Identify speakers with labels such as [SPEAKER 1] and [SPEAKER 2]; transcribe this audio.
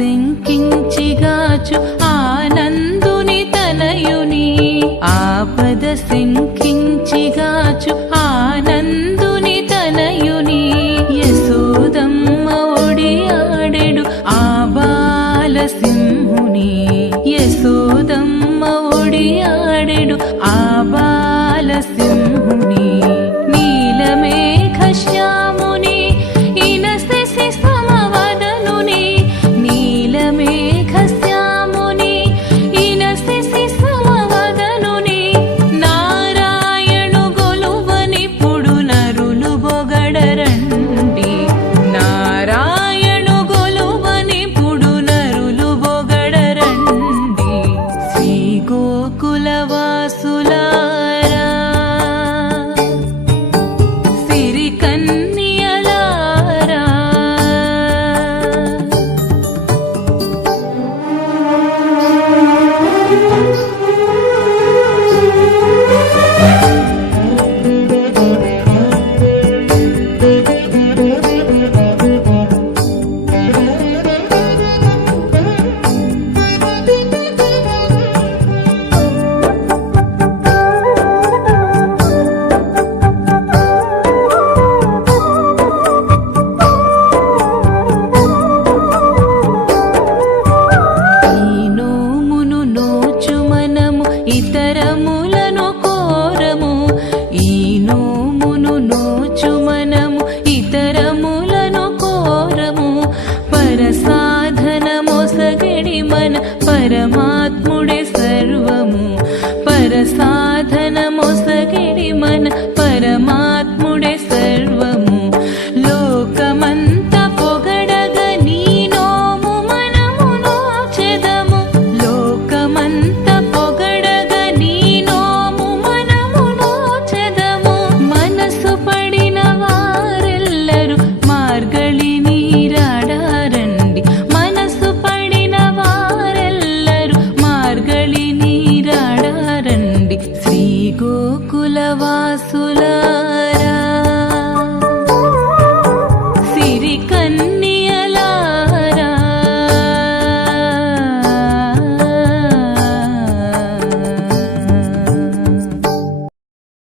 [SPEAKER 1] శంకించిగాచు ఆనందుని తనయుని. ఆపద శంకించిగాచు ఆనందుని తనయుని. యశోదమ్మ ఒడి ఆడెడు ఆ బాల సింహుని. యశోదమ్మ ఒడి ఆడెడు ఆ బాల సింహుని. నీలమే గోకులవాసు परमात्मुडे सर्वमु परसाधनमोसगिरि गोकुलवासुला।